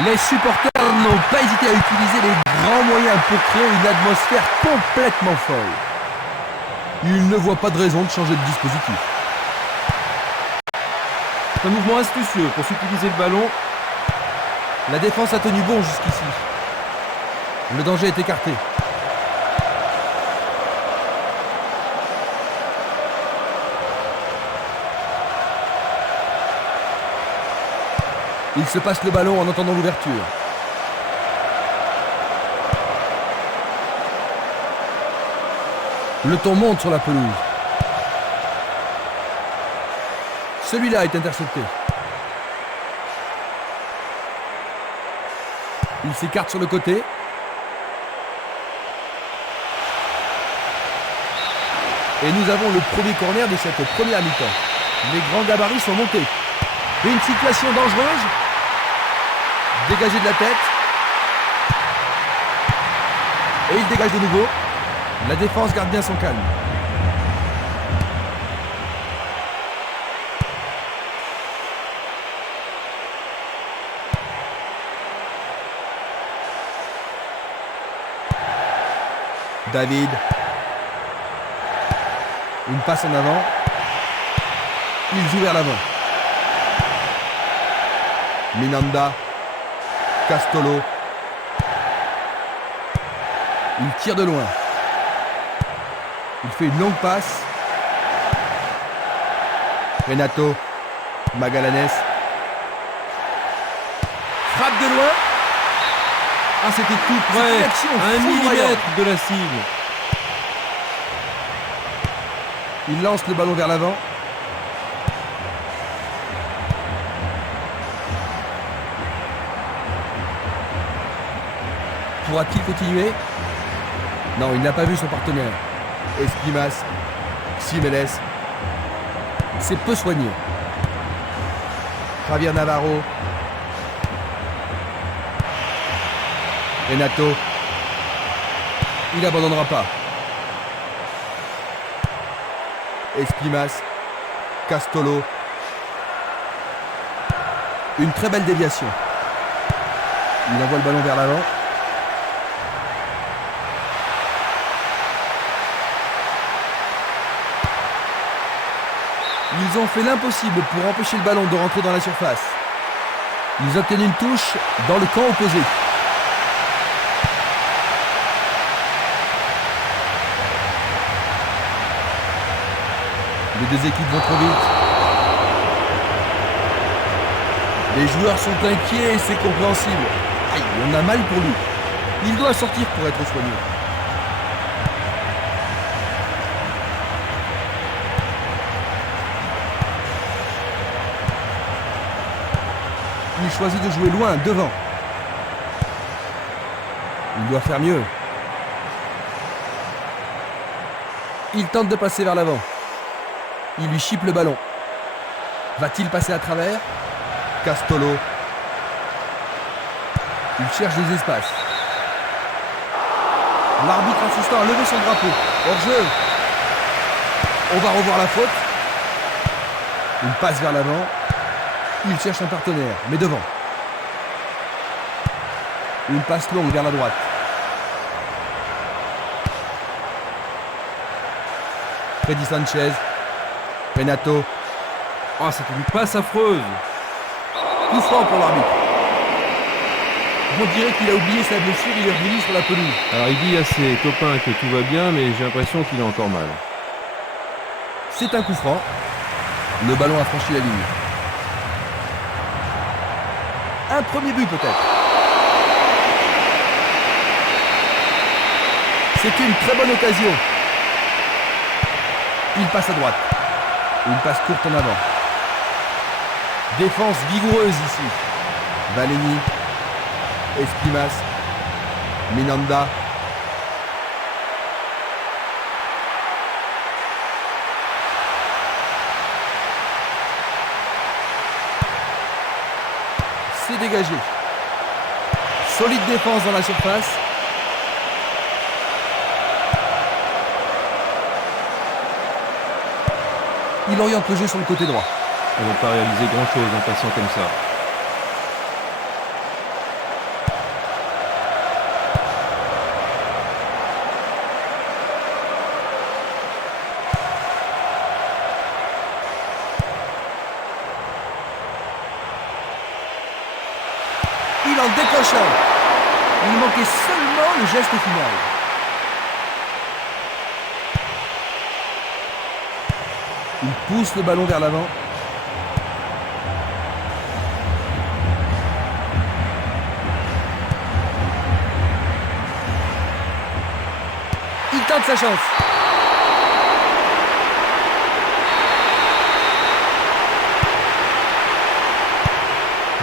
Les supporters n'ont pas hésité à utiliser les grands moyens pour créer une atmosphère complètement folle. Ils ne voient pas de raison de changer de dispositif. Un mouvement astucieux pour utiliser le ballon. La défense a tenu bon jusqu'ici. Le danger est écarté. Il se passe le ballon en entendant l'ouverture. Le ton monte sur la pelouse. Celui-là est intercepté. Il s'écarte sur le côté. Et nous avons le premier corner de cette première mi-temps. Les grands gabarits sont montés. Une situation dangereuse. Dégagé de la tête. Et il dégage de nouveau. La défense garde bien son calme. David. Une passe en avant. Il joue vers l'avant. Minanda. Castolo. Il tire de loin. Il fait une longue passe. Renato. Magallanes. Frappe de loin. Ah, c'était tout près. À 1 millimètre de la cible. Il lance le ballon vers l'avant. Pourra-t-il continuer? Non, il n'a pas vu son partenaire. Esquimas, Ximeles. C'est peu soigné. Javier Navarro. Renato. Il n'abandonnera pas. Esquimas. Castolo. Une très belle déviation. Il envoie le ballon vers l'avant. Ils ont fait l'impossible pour empêcher le ballon de rentrer dans la surface. Ils obtiennent une touche dans le camp opposé. Les deux équipes vont trop vite. Les joueurs sont inquiets et c'est compréhensible. Aïe, on a mal pour lui. Il doit sortir pour être soigné. Il choisit de jouer loin, devant. Il doit faire mieux. Il tente de passer vers l'avant. Il lui chipe le ballon. Va-t-il passer à travers? Castolo. Il cherche des espaces. L'arbitre assistant a levé son drapeau. Hors-jeu. On va revoir la faute. Il passe vers l'avant. Il cherche un partenaire, mais devant. Une passe longue vers la droite. Freddy Sanchez. Renato. Oh, c'est une passe affreuse. Coup franc pour l'arbitre. On dirait qu'il a oublié sa blessure, il est revenu sur la pelouse. Alors il dit à ses copains que tout va bien, mais j'ai l'impression qu'il a encore mal. C'est un coup franc. Le ballon a franchi la ligne. Un premier but peut-être. C'est une très bonne occasion. Il passe à droite. Une passe courte en avant. Défense vigoureuse ici. Valeni. Esquimas. Minanda. C'est dégagé. Solide défense dans la surface. Il oriente le jeu sur le côté droit. On ne va pas réaliser grand-chose en passant comme ça. en décroche un. Il manquait seulement le geste final. Il pousse le ballon vers l'avant. Il tente sa chance.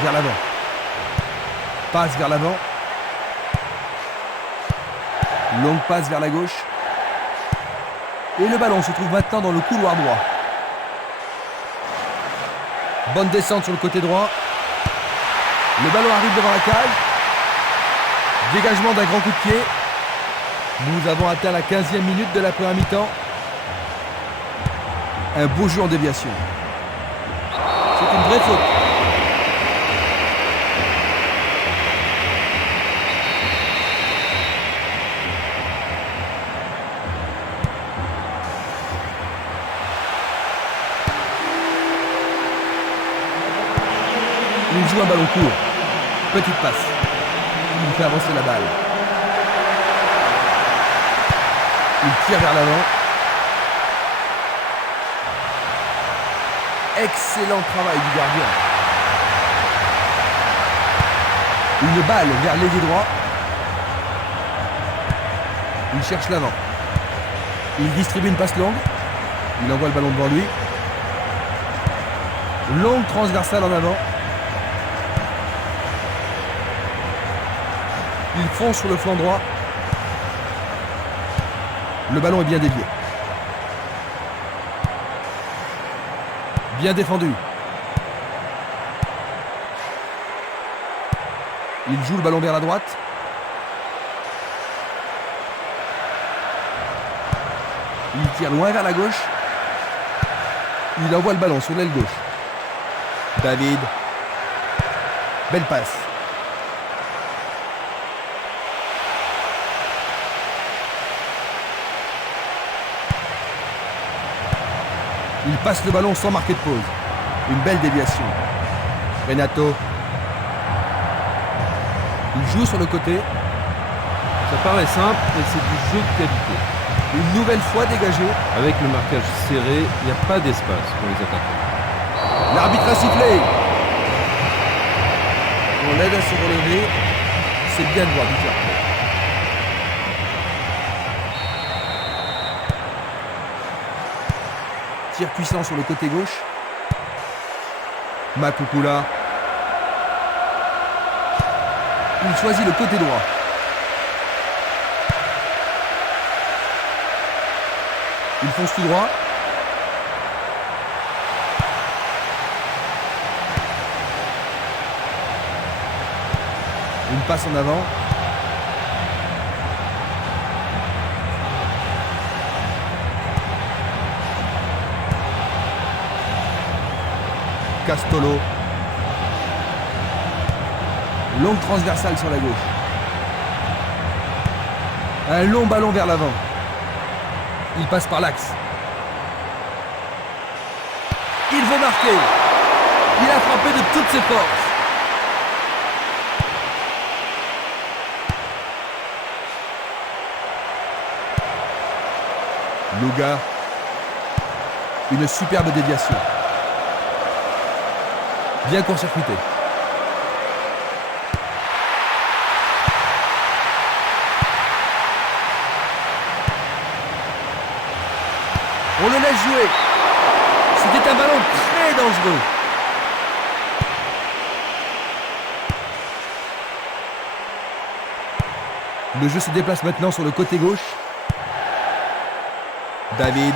Vers l'avant. Passe vers l'avant. Longue passe vers la gauche. Et le ballon se trouve maintenant dans le couloir droit. Bonne descente sur le côté droit. Le ballon arrive devant la cage. Dégagement d'un grand coup de pied. Nous avons atteint la 15e minute de la première mi-temps. Un beau jeu en déviation. C'est une vraie faute. Il joue un ballon court. Petite passe. Il fait avancer la balle. Il tire vers l'avant. Excellent travail du gardien. Une balle vers l'ailier droit. Il cherche l'avant. Il distribue une passe longue. Il envoie le ballon devant lui. Longue transversale en avant. Il fonce sur le flanc droit. Le ballon est bien dévié. Bien défendu. Il joue le ballon vers la droite. Il tire loin vers la gauche. Il envoie le ballon sur l'aile gauche. David. Belle passe. Il passe le ballon sans marquer de pause. Une belle déviation. Renato. Il joue sur le côté. Ça paraît simple, mais c'est du jeu de qualité. Une nouvelle fois dégagé. Avec le marquage serré, il n'y a pas d'espace pour les attaquants. L'arbitre a sifflé. On l'aide à se relever. C'est bien de voir du fair play. Tir puissant sur le côté gauche. Makukula. Il choisit le côté droit. Il fonce tout droit. Une passe en avant. Castolo. Longue transversale sur la gauche. Un long ballon vers l'avant. Il passe par l'axe. Il veut marquer. Il a frappé de toutes ses forces. Luga. Une superbe déviation. Bien court-circuité. On le laisse jouer. C'était un ballon très dangereux. Le jeu se déplace maintenant sur le côté gauche. David.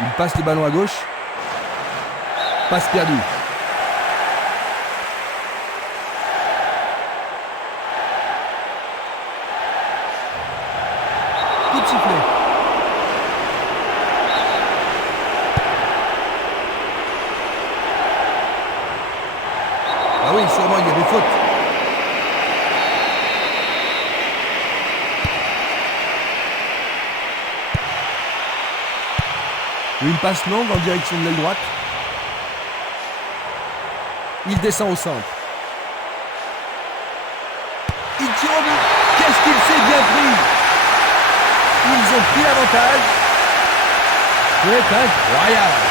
Il passe le ballon à gauche. Passe perdue. Coup de sifflet. Ah oui, sûrement il y avait faute. Une passe longue en direction de l'aile droite. Il descend au centre. Il tire au but. Qu'est-ce qu'il s'est bien pris! Ils ont pris l'avantage. C'est incroyable.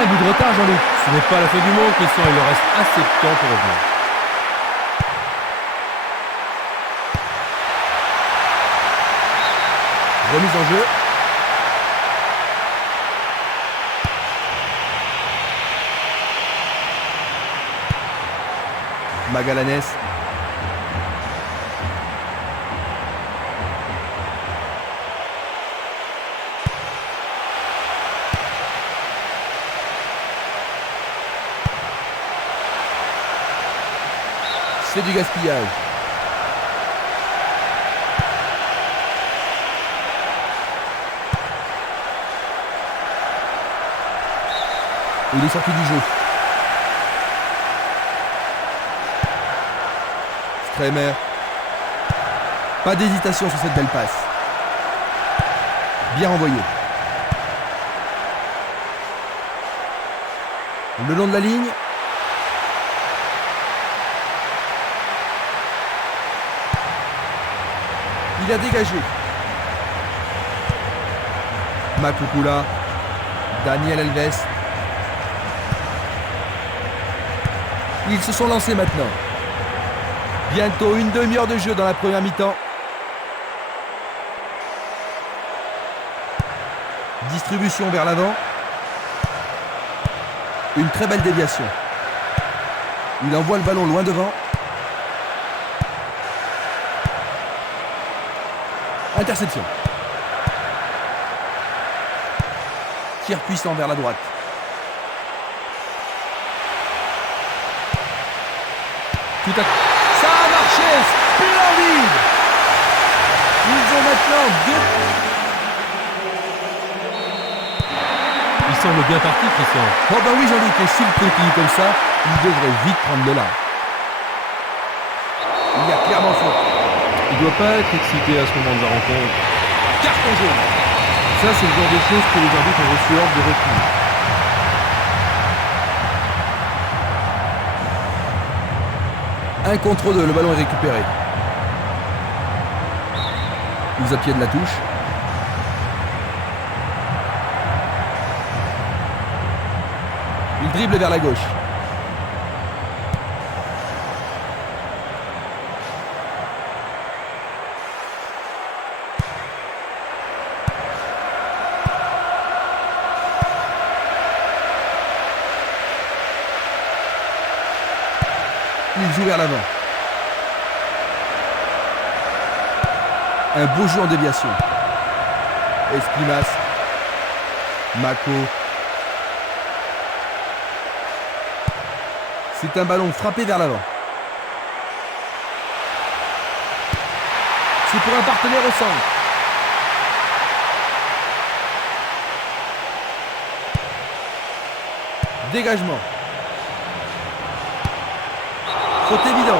Un but de retard, Jean-Luc. Ce n'est pas la fin du monde, Christian. Il leur reste assez de temps pour revenir. Remise en jeu. Magallanes. C'est du gaspillage. Il est sorti du jeu. Kremer. Pas d'hésitation sur cette belle passe. Bien envoyé. Le long de la ligne. Il a dégagé. Makukula. Daniel Alves. Ils se sont lancés maintenant. Bientôt une demi-heure de jeu dans la première mi-temps. Distribution vers l'avant. Une très belle déviation. Il envoie le ballon loin devant. Interception. Tir puissant vers la droite. Tout à Ça a marché, splendide. Ils ont maintenant deux. Il semble bien parti, Christian. Oh bah oui, Jean-Luc, et s'il continue comme ça, il devrait vite prendre le large. Il y a clairement faute. Il ne doit pas être excité à ce moment de la rencontre. Carton jaune. Ça, c'est le genre de choses que les arbitres ont reçu ordre de retenir. Un contre deux, le ballon est récupéré. Mise à pied de la touche. Il dribble vers la gauche. Il joue vers l'avant. Un beau jeu en déviation. Espinas. Mako. C'est un ballon frappé vers l'avant. C'est pour un partenaire au centre. Dégagement. Faute évidente.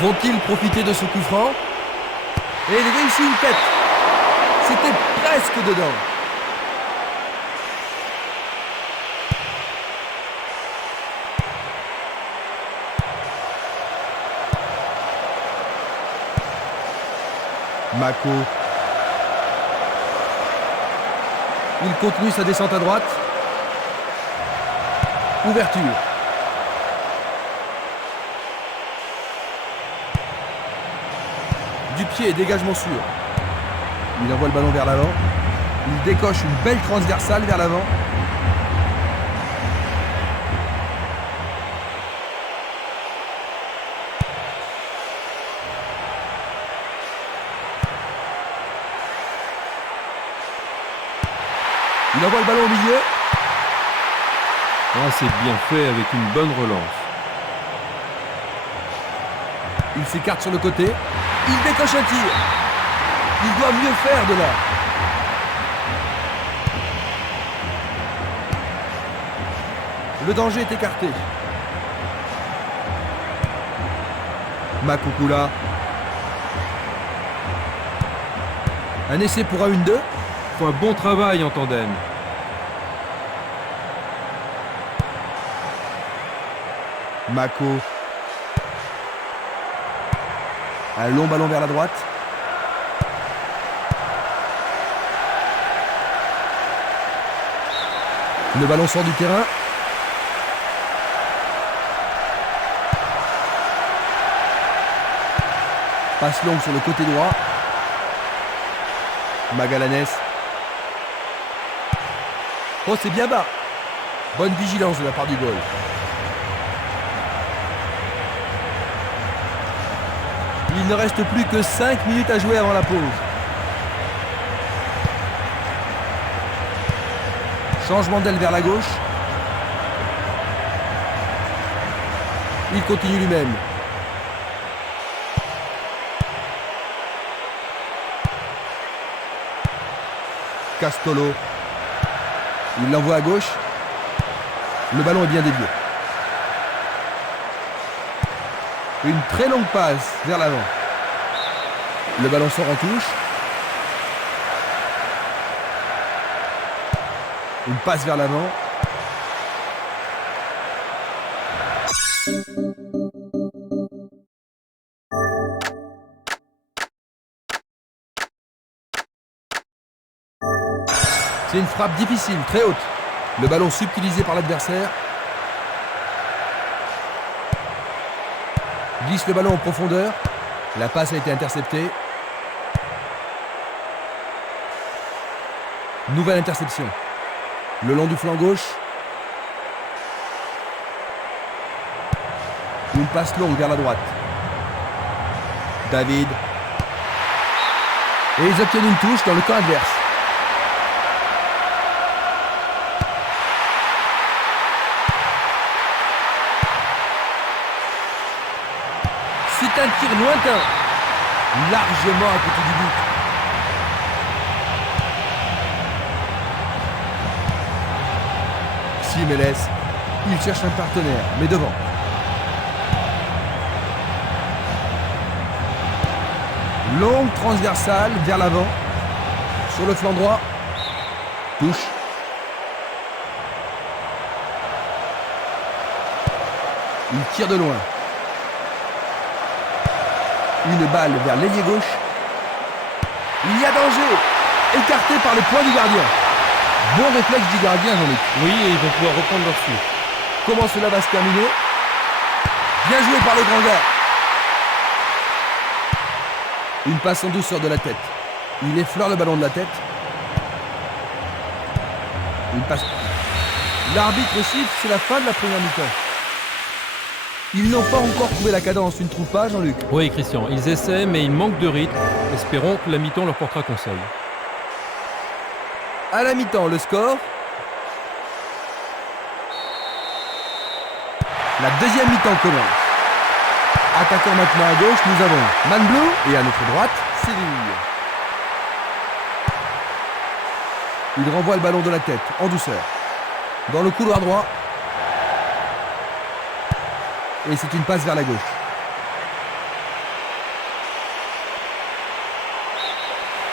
Vont-ils profiter de ce coup franc? Et il réussit une tête. C'était presque dedans. Mako. Il continue sa descente à droite. Ouverture. Du pied, dégagement sûr. Il envoie le ballon vers l'avant. Il décoche une belle transversale vers l'avant. Il envoie le ballon au milieu. Ah, c'est bien fait avec une bonne relance. Il s'écarte sur le côté. Il décoche un tir. Il doit mieux faire de là. Le danger est écarté. Makukula. Un essai pour un 1-2. Il faut un bon travail en tandem. Mako. Un long ballon vers la droite. Le ballon sort du terrain. Passe longue sur le côté droit. Magallanes. Oh, c'est bien bas. Bonne vigilance de la part du goal. Il ne reste plus que 5 minutes à jouer avant la pause. Changement d'aile vers la gauche. Il continue lui-même. Castolo. Il l'envoie à gauche. Le ballon est bien dévié. Une très longue passe vers l'avant. Le ballon sort en touche. Une passe vers l'avant. C'est une frappe difficile, très haute. Le ballon subtilisé par l'adversaire. Glisse le ballon en profondeur. La passe a été interceptée. Nouvelle interception. Le long du flanc gauche. Une passe longue vers la droite. David. Et ils obtiennent une touche dans le camp adverse. C'est un tir lointain. Largement à côté du but. Simeles, il cherche un partenaire, mais devant. Longue transversale vers l'avant. Sur le flanc droit. Touche. Il tire de loin. Une balle vers l'ailier gauche. Il y a danger. Écarté par le poing du gardien. Bon réflexe du gardien, Jean-Luc. Oui, et ils vont pouvoir reprendre leur suite. Comment cela va se terminer? Bien joué par le grand gars. Une passe en douceur de la tête. Il effleure le ballon de la tête. Une passe. L'arbitre siffle, c'est la fin de la première mi-temps. Ils n'ont pas encore trouvé la cadence, tu ne trouves pas, Jean-Luc? Oui, Christian, ils essaient, mais ils manquent de rythme. Espérons que la mi-temps leur portera conseil. À la mi-temps, le score. La deuxième mi-temps commence. Attaquant maintenant à gauche, nous avons Manblou et à notre droite, Séville. Il renvoie le ballon de la tête, en douceur. Dans le couloir droit. Et c'est une passe vers la gauche.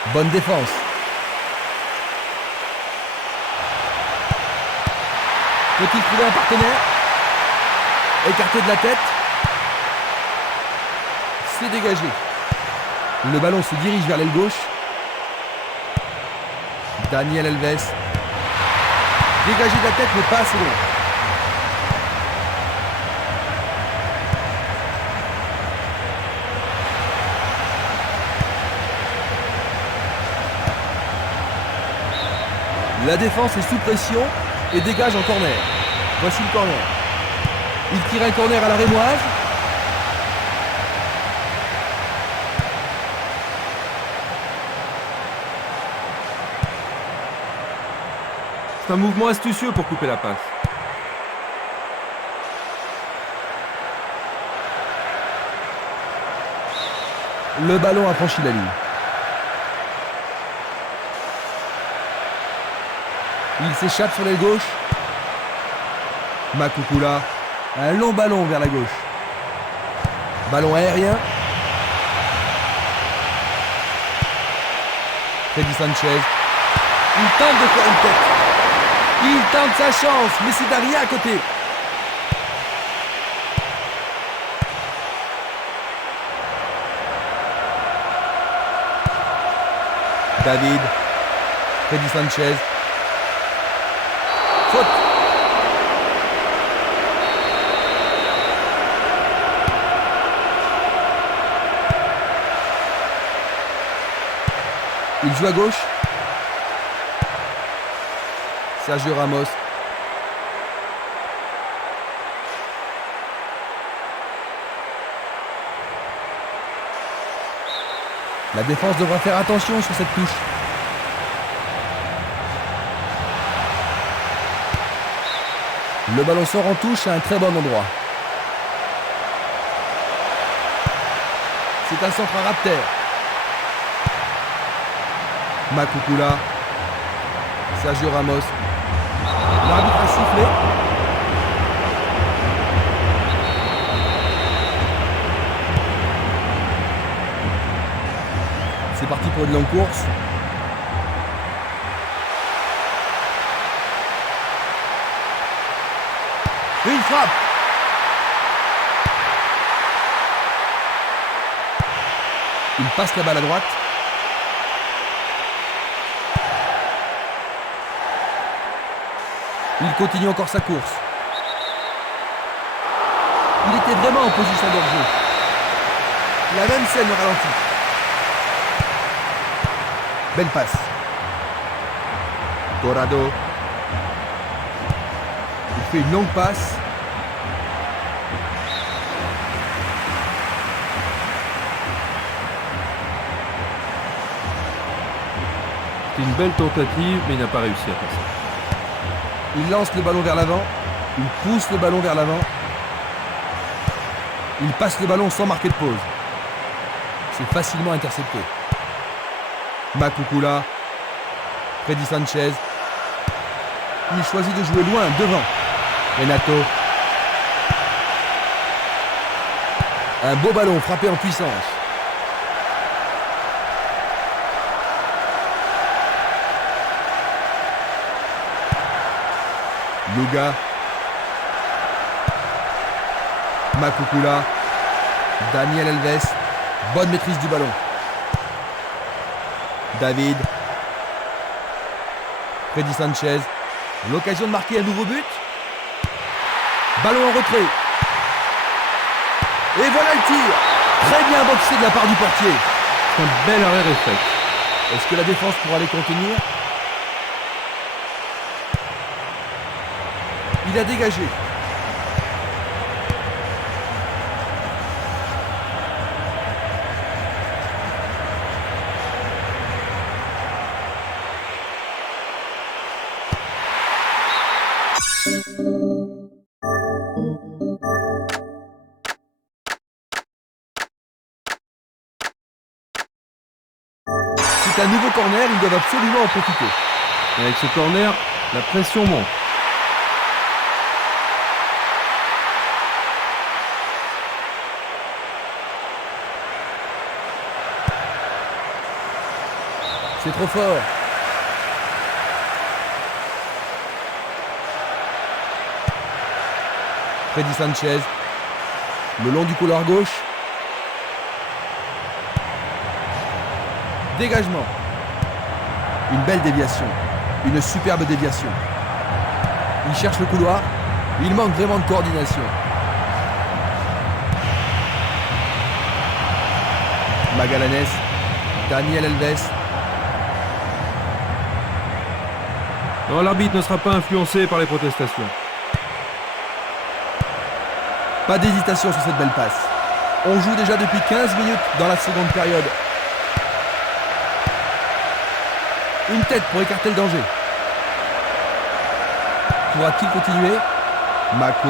Bonne défense. Peut-il trouver un partenaire? Écarté de la tête. C'est dégagé. Le ballon se dirige vers l'aile gauche. Daniel Alves. Dégagé de la tête, mais pas assez loin. La défense est sous pression et dégage en corner. Voici le corner. Il tire un corner à la rémoise. C'est un mouvement astucieux pour couper la passe. Le ballon a franchi la ligne. Il s'échappe sur l'aile gauche. Makukula. Un long ballon vers la gauche. Ballon aérien. Freddy Sanchez. Il tente de faire une tête. Il tente sa chance, mais c'est Daria à côté. David. Freddy Sanchez. Faute. Il joue à gauche. Sergio Ramos. La défense devra faire attention sur cette touche. Le ballon sort en touche à un très bon endroit. C'est un centre à Raptor. Makukula. Sergio Ramos. L'arbitre a sifflé. C'est parti pour une longue course. Une frappe. Il passe la balle à droite. Il continue encore sa course. Il était vraiment en position de jeu. La même scène au ralenti. Belle passe. Corrado. Il fait une longue passe. C'est une belle tentative, mais il n'a pas réussi à passer. Il lance le ballon vers l'avant. Il pousse le ballon vers l'avant. Il passe le ballon sans marquer de pause. C'est facilement intercepté. Makukula. Freddy Sanchez. Il choisit de jouer loin, devant. Renato. Un beau ballon frappé en puissance. Luga. Makukula. Daniel Alves. Bonne maîtrise du ballon. David. Freddy Sanchez. L'occasion de marquer un nouveau but. Ballon en retrait. Et voilà le tir. Très bien boxé de la part du portier. C'est un bel arrêt réflexe. Est-ce que la défense pourra les contenir? Il a dégagé. C'est un nouveau corner, ils doivent absolument en profiter. Et avec ce corner, la pression monte. C'est trop fort. Freddy Sanchez. Le long du couloir gauche. Dégagement. Une belle déviation. Une superbe déviation. Il cherche le couloir. Il manque vraiment de coordination. Magallanes. Daniel Alves. Non, l'arbitre ne sera pas influencé par les protestations. Pas d'hésitation sur cette belle passe. On joue déjà depuis 15 minutes dans la seconde période. Une tête pour écarter le danger. Pourra-t-il continuer? Mako.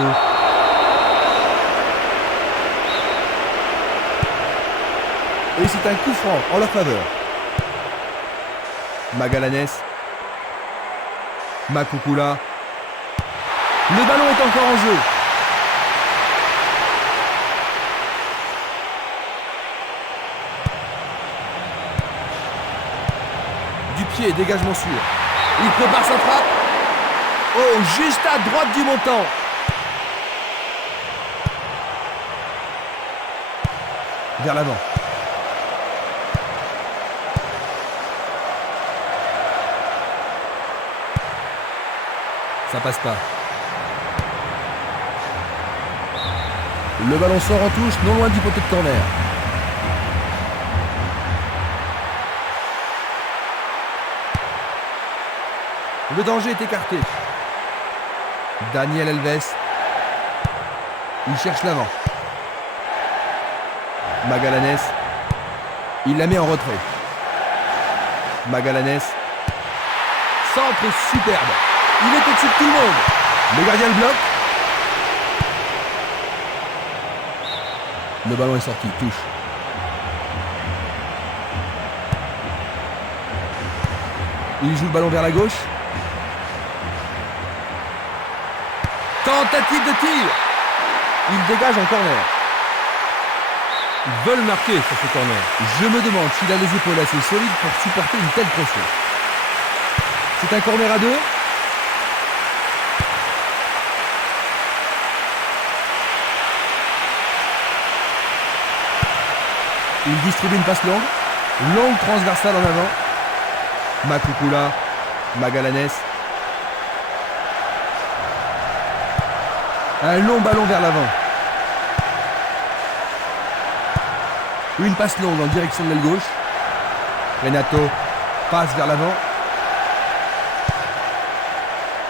Et c'est un coup franc en leur faveur. Magallanes. Makukula. Le ballon est encore en jeu. pied, dégagement sûr. Il prépare sa frappe. Oh, juste à droite du montant. Vers l'avant. Ça passe pas. Le ballon sort en touche, non loin du poteau de corner. Le danger est écarté. Daniel Alves. Il cherche l'avant. Magallanes. Il la met en retrait. Magallanes. Centre superbe. Il est au-dessus de tout le monde. Le gardien le bloque. Le ballon est sorti, touche. Il joue le ballon vers la gauche. Tentative de tir. Il dégage en corner. Ils veulent marquer sur ce corner. Je me demande s'il a les épaules assez solides pour supporter une telle pression. C'est un corner à 2. Il distribue une passe longue. Longue transversale en avant. Makukula. Magallanes. Un long ballon vers l'avant. Une passe longue en direction de l'aile gauche. Renato passe vers l'avant.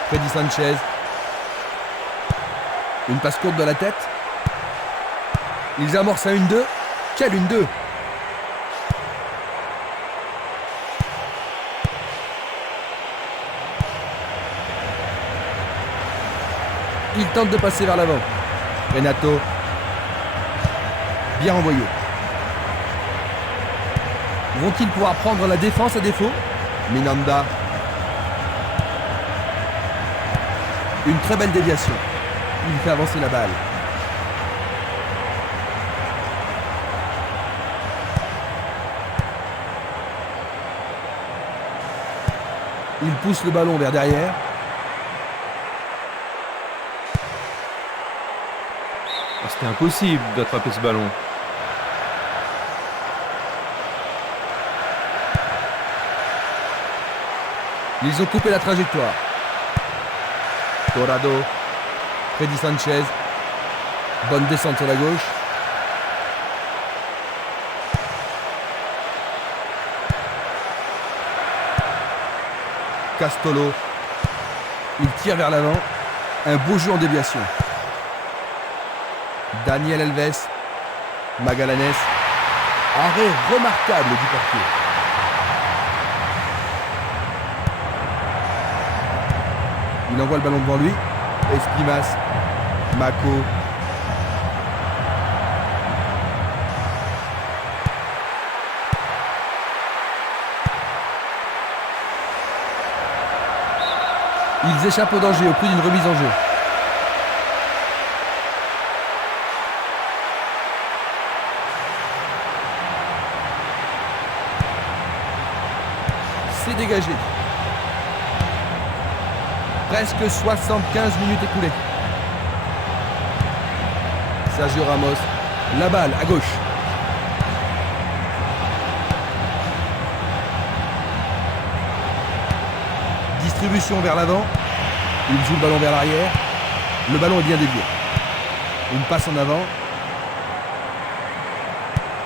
Freddy Sanchez. Une passe courte de la tête. Ils amorcent un 1-2. Quel 1-2! Il tente de passer vers l'avant. Renato. Bien envoyé. Vont-ils pouvoir prendre la défense à défaut? Minanda. Une très belle déviation. Il fait avancer la balle. Il pousse le ballon vers derrière. C'était impossible d'attraper ce ballon. Ils ont coupé la trajectoire. Torrado. Freddy Sanchez. Bonne descente sur la gauche. Castolo. Il tire vers l'avant. Un beau jeu en déviation. Daniel Alves. Magallanes. Arrêt remarquable du portier. Il envoie le ballon devant lui. Espimas. Mako. Ils échappent au danger au prix d'une remise en jeu. C'est dégagé. Presque 75 minutes écoulées. Sergio Ramos. La balle à gauche. Distribution vers l'avant. Il joue le ballon vers l'arrière. Le ballon est bien dévié. Une passe en avant.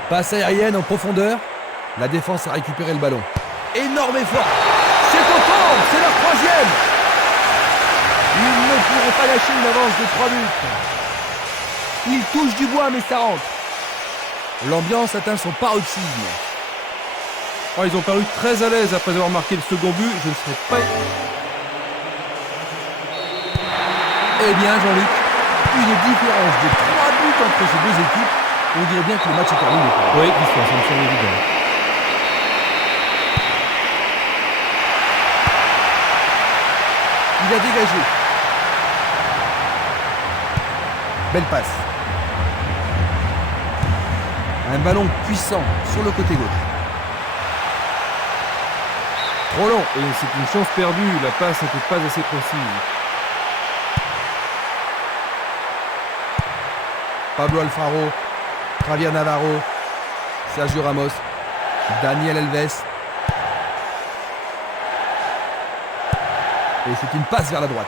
Passe aérienne en profondeur. La défense a récupéré le ballon. Énorme effort. C'est au fond. C'est leur troisième. Ils ne pourront pas lâcher une avance de 3 buts. Ils touchent du bois mais ça rentre. L'ambiance atteint son paroxysme. Oh, ils ont paru très à l'aise après avoir marqué le second but. Je ne serais pas... Eh bien, Jean-Luc, une différence de 3 buts entre ces deux équipes. On dirait bien que le match est terminé. Oui, ça me semble évident. Il a dégagé. Belle passe. Un ballon puissant sur le côté gauche. Trop long. Et c'est une chance perdue, la passe n'était pas assez précise. Pablo Alfaro, Javier Navarro, Sergio Ramos, Daniel Alves. Et c'est une passe vers la droite.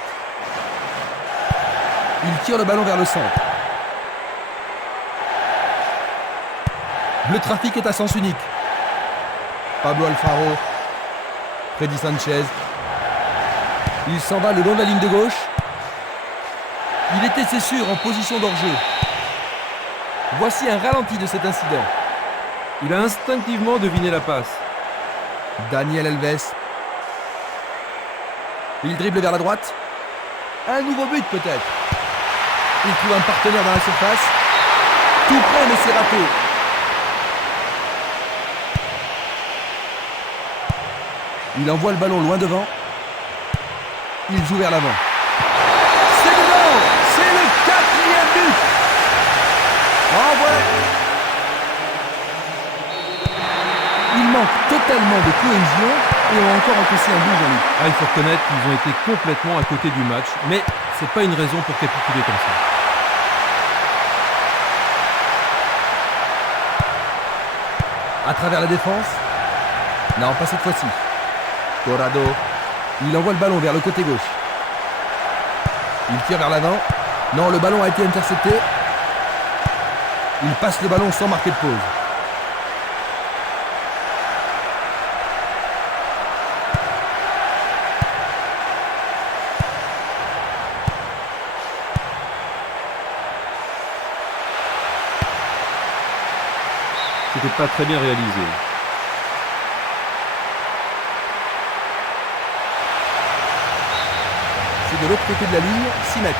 Il tire le ballon vers le centre. Le trafic est à sens unique. Pablo Alfaro, Freddy Sanchez. Il s'en va le long de la ligne de gauche. Il était, c'est sûr, en position d'hors-jeu. Voici un ralenti de cet incident. Il a instinctivement deviné la passe. Daniel Alves. Il dribble vers la droite. Un nouveau but peut-être. Il trouve un partenaire dans la surface. Tout près mais c'est raté. Il envoie le ballon loin devant. Il joue vers l'avant. C'est dedans. C'est le 4e but. En voilà. Il manque totalement de cohésion et ont encore encaissé un but, Jean-Luc. Ah, il faut reconnaître qu'ils ont été complètement à côté du match, mais c'est pas une raison pour capituler comme ça. À travers la défense. Non, pas cette fois-ci. Corrado. Il envoie le ballon vers le côté gauche. Il tire vers l'avant. Non, le ballon a été intercepté. Il passe le ballon sans marquer de pause. C'était pas très bien réalisé. C'est de l'autre côté de la ligne, 6 mètres.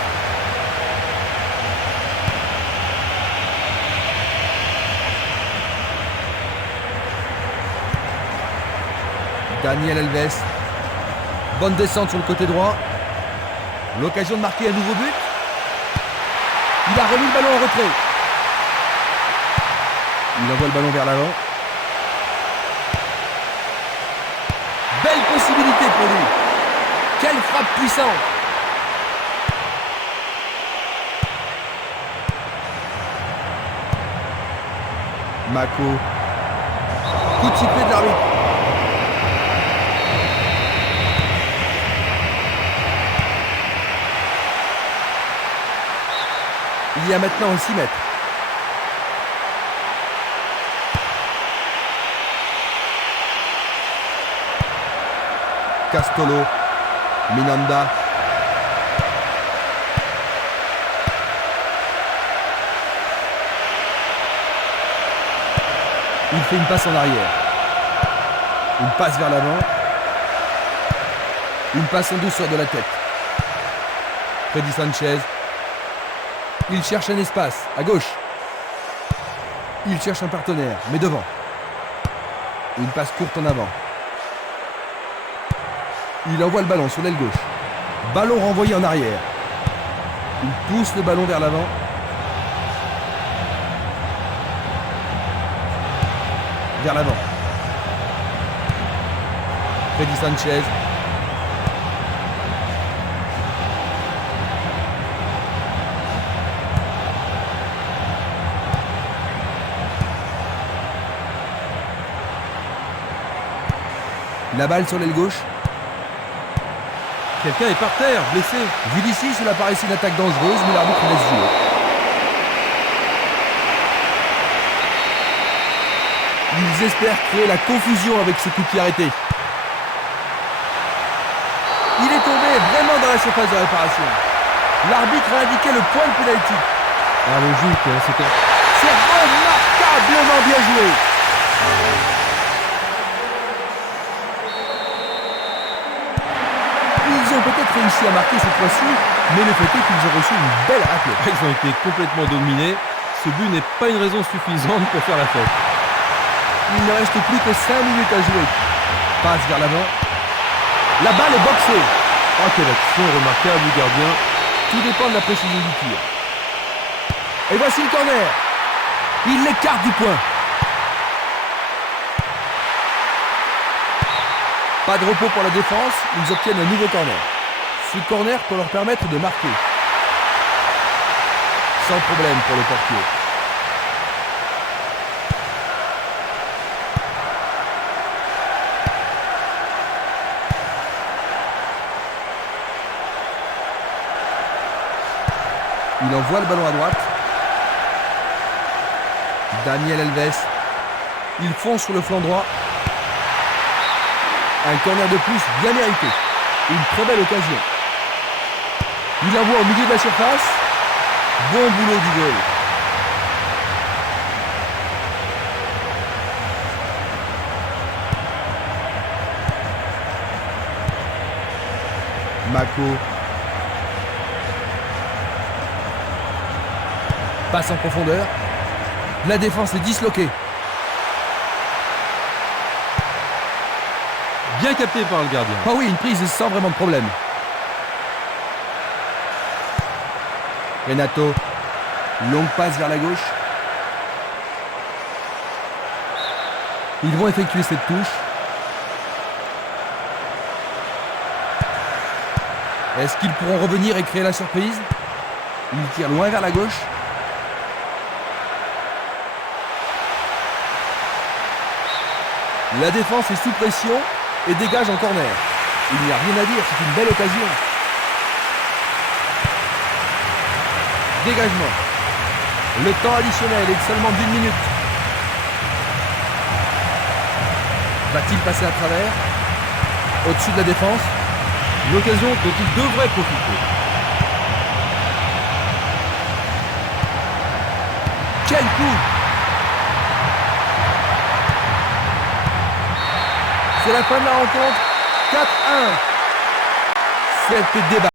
Daniel Alves. Bonne descente sur le côté droit. L'occasion de marquer un nouveau but. Il a remis le ballon en retrait. Il envoie le ballon vers l'avant. Belle possibilité pour lui. Quelle frappe puissante. Mako. Coup de sifflet de l'arbitre. Il y a maintenant 6 mètres. Castolo, Minanda. Il fait une passe en arrière. Une passe vers l'avant. Une passe en douceur de la tête. Freddy Sanchez. Il cherche un espace, à gauche. Il cherche un partenaire, mais devant. Une passe courte en avant. Il envoie le ballon sur l'aile gauche. Ballon renvoyé en arrière. Il pousse le ballon vers l'avant. Vers l'avant. Freddy Sanchez. La balle sur l'aile gauche. Quelqu'un est par terre, blessé. Vu d'ici, cela paraissait une attaque dangereuse, mais l'arbitre laisse jouer. Ils espèrent créer la confusion avec ce coup de pied arrêté. Il est tombé vraiment dans la surface de réparation. L'arbitre a indiqué le point de pénalty. Ah, logique, hein, c'était... C'est remarquablement bien joué. Ils ont peut-être réussi à marquer cette fois-ci, mais le fait est qu'ils ont reçu une belle raclée. Ils ont été complètement dominés. Ce but n'est pas une raison suffisante pour faire la fête. Il ne reste plus que 5 minutes à jouer. Passe vers l'avant. La balle est boxée. Oh, quelle action remarquable du gardien. Tout dépend de la précision du tir. Et voici le corner. Il l'écarte du point. Pas de repos pour la défense, ils obtiennent un nouveau corner. Ce corner peut leur permettre de marquer. Sans problème pour le portier. Il envoie le ballon à droite. Daniel Alves. Il fonce sur le flanc droit. Un corner de plus bien mérité. Une très belle occasion. Il envoie au milieu de la surface. Bon boulot du goal. Mako. Passe en profondeur. La défense est disloquée. Bien capté par le gardien. Ah oui, une prise sans vraiment de problème. Renato. Longue passe vers la gauche. Ils vont effectuer cette touche. Est-ce qu'ils pourront revenir et créer la surprise? Il tire loin vers la gauche. La défense est sous pression et dégage en corner. Il n'y a rien à dire, c'est une belle occasion. Dégagement. Le temps additionnel est seulement d'1 minute. Va-t-il passer à travers? Au-dessus de la défense? L'occasion dont il devrait profiter. Quel coup! C'est la fin de la rencontre. 4-1. C'était débat.